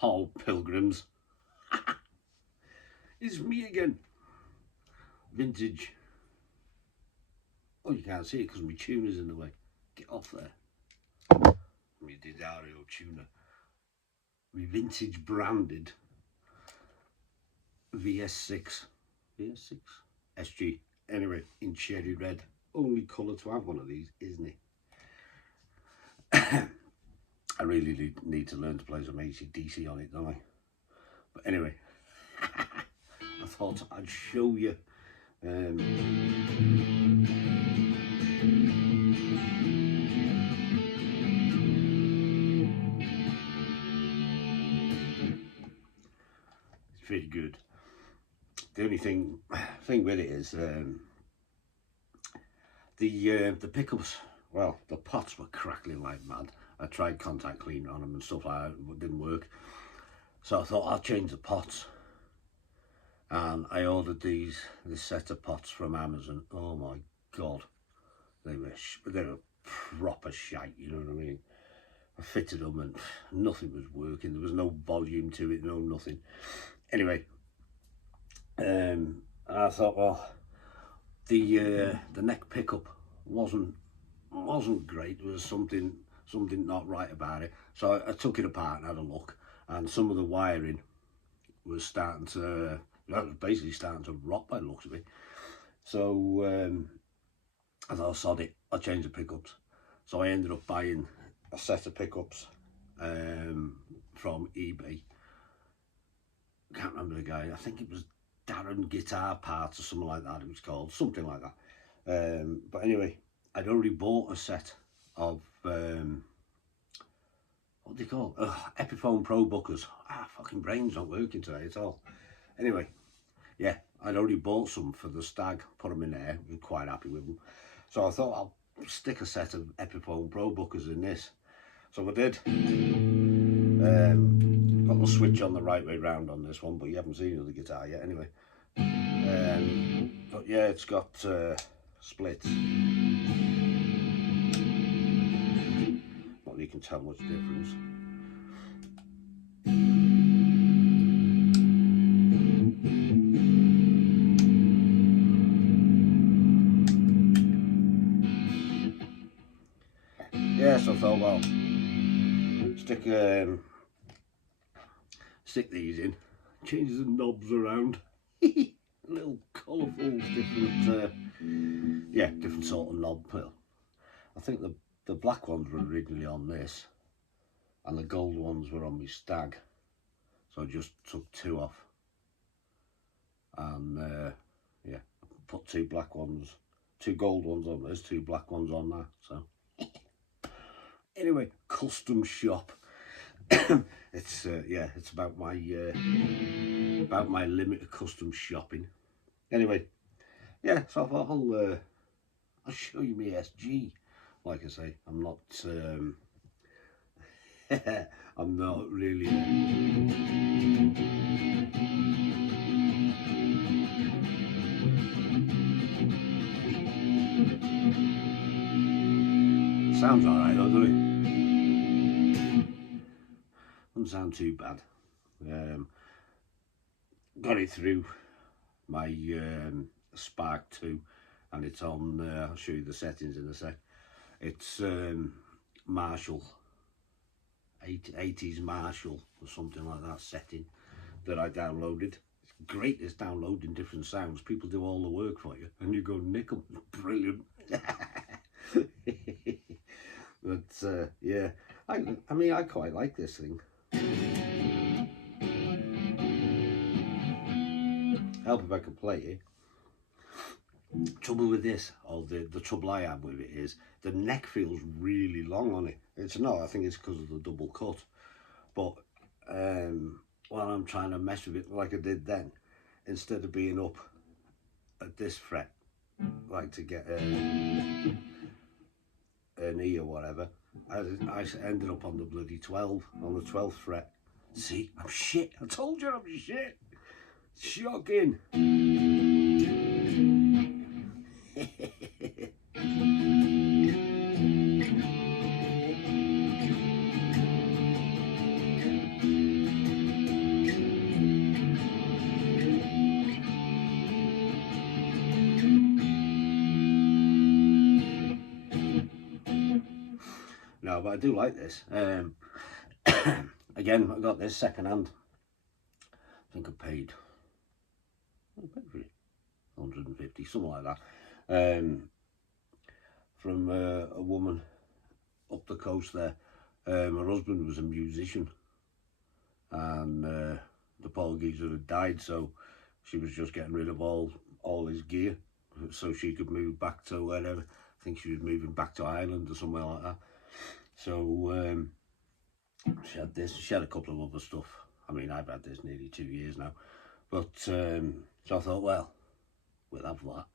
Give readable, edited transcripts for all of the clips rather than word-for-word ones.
Hall pilgrims. It's me again. Vintage. Oh, you can't see it because my tuner's in the way. Get off there. My Didario tuner. My vintage branded VS6 SG. Anyway, in cherry red. Only colour to have one of these, isn't it? I really need to learn to play some AC/DC on it, don't I? But anyway, I thought I'd show you. It's pretty good. The only thing with it is the pickups. Well, the pots were crackling like mad. I tried contact cleaner on them and stuff like that, but it didn't work. So I thought I'll change the pots. And I ordered this set of pots from Amazon. Oh my God, they were proper shite, you know what I mean? I fitted them and nothing was working. There was no volume to it, no nothing. Anyway, I thought, well, the neck pickup wasn't great. There was something not right about it. So I took it apart and had a look, and some of the wiring was starting to, basically starting to rot by the looks of it. So I thought, sod it, I'll change the pickups. So I ended up buying a set of pickups from eBay. I can't remember the guy. I think it was Darren Guitar Parts or something like that. It was called something like that. But anyway, I'd already bought a set of what do you call it? Epiphone Pro Bookers. Fucking brain's not working today at all. Anyway, yeah, I'd already bought some for the stag, put them in there. I'm quite happy with them. So I thought I'll stick a set of Epiphone Pro Bookers in this. So I did. Got the switch on the right way round on this one, but you haven't seen the guitar yet anyway. But yeah, it's got splits. Not that you can tell much difference. Yeah, so I thought, well, stick these in, change the knobs around. Little colourful, different sort of knob. I think the black ones were originally on this, and the gold ones were on my stag. So I just took two off, and yeah, put two gold ones on this, two black ones on that. So anyway, custom shop. It's it's about my limit of custom shopping. Anyway, yeah, so I thought I'll show you my SG. Like I say, I'm not I'm not really sounds alright though, doesn't it? Doesn't sound too bad. Got it through my Spark 2, and it's on, I'll show you the settings in a sec. It's Marshall, 80s Marshall or something like that setting that I downloaded. It's great, it's downloading different sounds. People do all the work for you and you go nick them. Brilliant. But yeah, I mean, I quite like this thing. Help if I can play it. Trouble with this, or the trouble I have with it, is the neck feels really long on it. It's not, I think it's because of the double cut. But while I'm trying to mess with it like I did then, instead of being up at this fret, like to get an E or whatever, I ended up on the bloody 12, on the 12th fret. See, I'm shit. I told you I'm shit. Shocking. but I do like this. Again, I got this second hand. I think I paid for it 150, something like that, from a woman up the coast there. Her husband was a musician, and the poor geezer had died, so she was just getting rid of all his gear so she could move back to wherever. I think she was moving back to Ireland or somewhere like that. So she had this. She had a couple of other stuff. I mean, I've had this nearly 2 years now, but so I thought, well, we'll have that.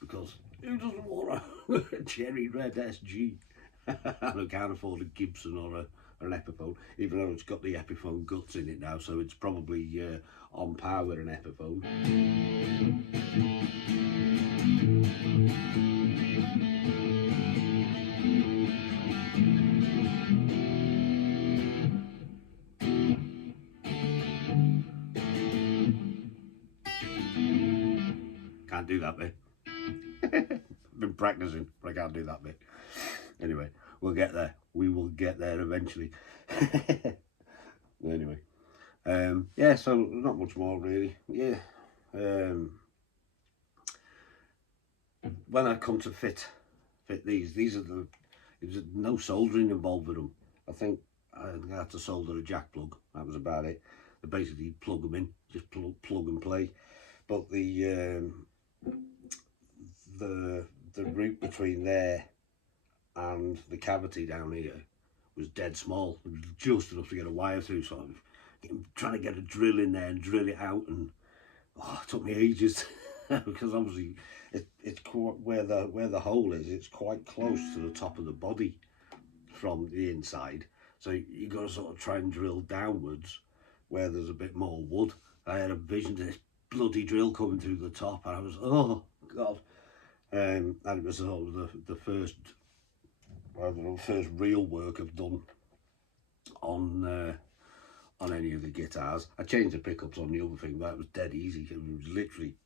Because who doesn't want a cherry red SG? And I can't afford a Gibson or an Epiphone, even though it's got the Epiphone guts in it now, so it's probably on par with an Epiphone. Can't do that bit. Been practicing, but I can't do that bit. Anyway, we'll get there. We will get there eventually. Anyway, yeah, so not much more really. Yeah, when I come to fit these are there's no soldering involved with them. I think I had to solder a jack plug. That was about it. I basically plug them in, just plug and play. But the route between there and the cavity down here was dead small. It was just enough to get a wire through, so I'm trying to get a drill in there and drill it out, and it took me ages because obviously it's quite, where the hole is, it's quite close to the top of the body from the inside, so you got to sort of try and drill downwards where there's a bit more wood. I had a vision of this bloody drill coming through the top, and I was, oh god. And it was sort of the first, I don't know, first real work I've done on any of the guitars. I changed the pickups on the other thing, but it was dead easy. It was literally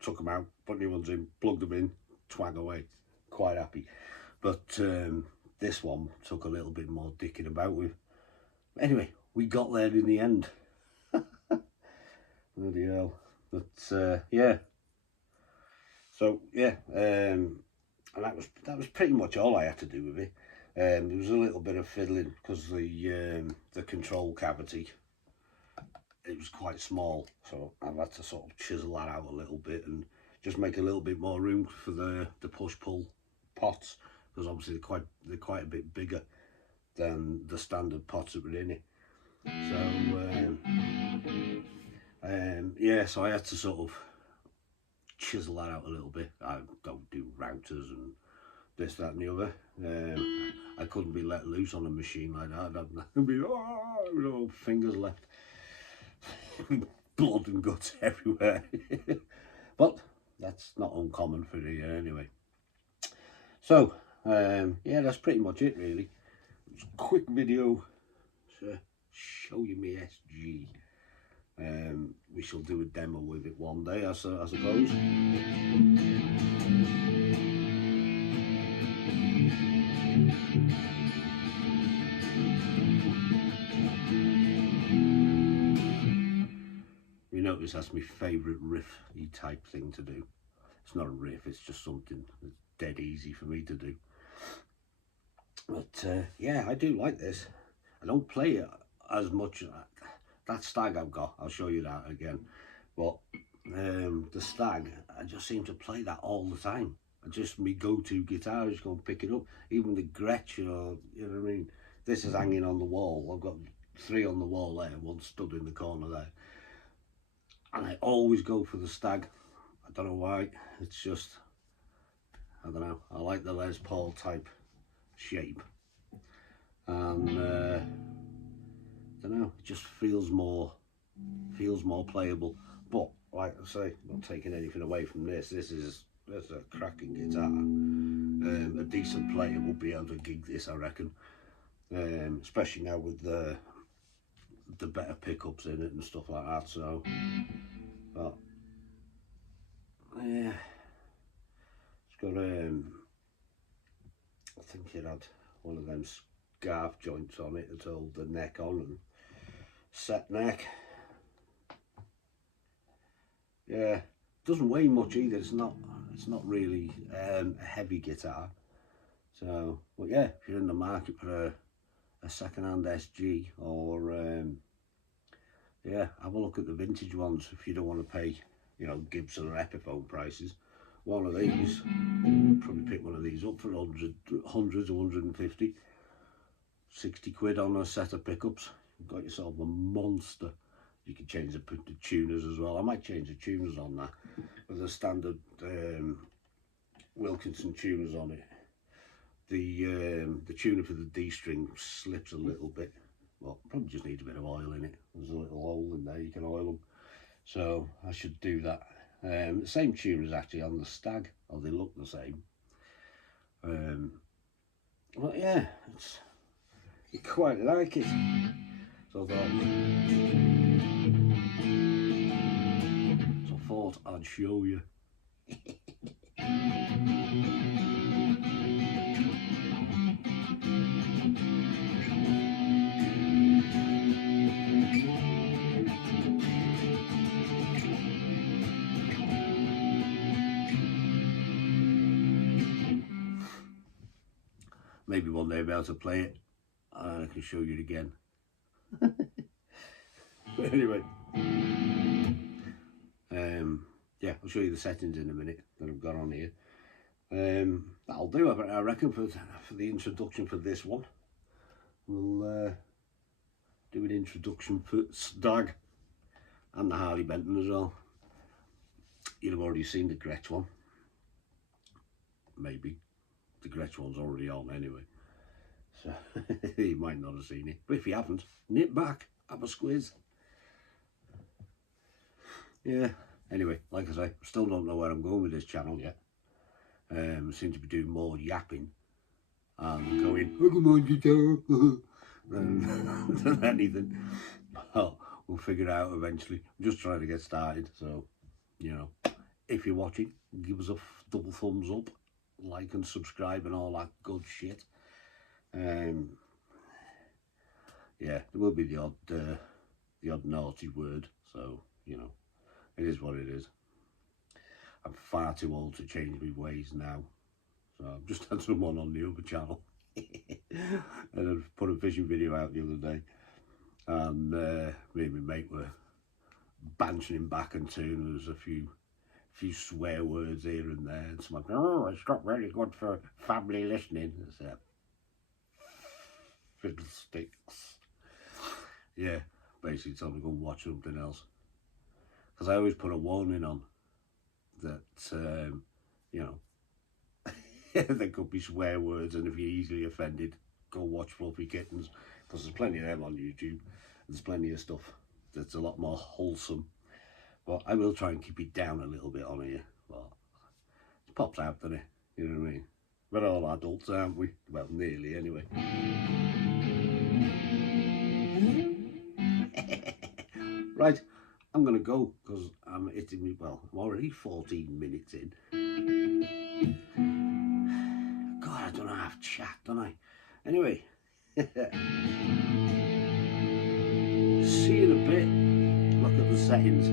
took them out, put new ones in, plugged them in, twang away. Quite happy. But this one took a little bit more dicking about with. Anyway, we got there in the end. Bloody hell. But yeah. So yeah, and that was pretty much all I had to do with it. There was a little bit of fiddling because the control cavity, it was quite small, so I've had to sort of chisel that out a little bit and just make a little bit more room for the push-pull pots, because obviously they're quite a bit bigger than the standard pots that were in it. So yeah, so I had to sort of chisel that out a little bit. I don't do routers and this, that and the other. I couldn't be let loose on a machine like that. I'd be, oh, fingers left. Blood and guts everywhere. But that's not uncommon for the anyway. So yeah, that's pretty much it really. It's a quick video to show you my SG. We shall do a demo with it one day, I suppose. You notice that's my favourite riff-y type thing to do. It's not a riff, it's just something that's dead easy for me to do. But yeah, I do like this. I don't play it as much. That Stag I've got, I'll show you that again. But the Stag, I just seem to play that all the time. Just my go-to guitar, I just go and pick it up. Even the Gretsch, or, you know what I mean? This is hanging on the wall. I've got 3 on the wall there, 1 stood in the corner there. And I always go for the Stag. I don't know why. It's just, I don't know. I like the Les Paul type shape. And I don't know, it just feels more playable. But like I say, not taking anything away from this. This is a cracking guitar. A decent player will be able to gig this, I reckon. Especially now with the better pickups in it and stuff like that. So, but yeah, it's got I think it had one of them scarf joints on it to hold the neck on and set neck. Yeah, doesn't weigh much either. It's not really a heavy guitar. So, but yeah, if you're in the market for a second-hand SG, or yeah, have a look at the vintage ones if you don't want to pay, you know, Gibson or Epiphone prices. One of these, probably pick one of these up for 100 to 150, 60 quid on a set of pickups. You've got yourself a monster. You can change the tuners as well. I might change the tuners on that with the standard Wilkinson tuners on it. The tuner for the D string slips a little bit. Well, probably just needs a bit of oil in it. There's a little hole in there, you can oil them. So I should do that. The same tuners actually on the Stag, or they look the same. But yeah, you quite like it. So I thought I'd show you. Maybe one day I'll be able to play it and I can show you it again. But anyway, yeah, I'll show you the settings in a minute that I've got on here. That'll do, I reckon, for the introduction for this one. We'll do an introduction for Stag and the Harley Benton as well. You'd have already seen the Gretsch one. Maybe. The Gretsch one's already on anyway. So you might not have seen it. But if you haven't, nip back, have a squiz. Yeah. Anyway, like I say, still don't know where I'm going with this channel yet. Seem to be doing more yapping and going, oh, come on, guitar, than anything. But we'll figure it out eventually. I'm just trying to get started. So, you know, if you're watching, give us a double thumbs up, like and subscribe and all that good shit. Yeah, there will be the odd naughty word, so you know, it is what it is. I'm far too old to change my ways now, so I've just had someone on the other channel and I've put a fishing video out the other day, and me and my mate were bantering back and to, and there was a few swear words here and there, and someone, oh, it's not really good for family listening. It's fiddlesticks. Yeah, basically told me to go watch something else, because I always put a warning on that, you know, there could be swear words, and if you're easily offended, go watch Fluffy Kittens, because there's plenty of them on YouTube. There's plenty of stuff that's a lot more wholesome. But I will try and keep it down a little bit on here. But it pops out, doesn't it? You know what I mean? We're all adults, aren't we? Well, nearly anyway. Right, I'm going to go because I'm hitting me. Well, I'm already 14 minutes in. God, I don't know how to chat, don't I? Anyway, see you in a bit. Look at the settings.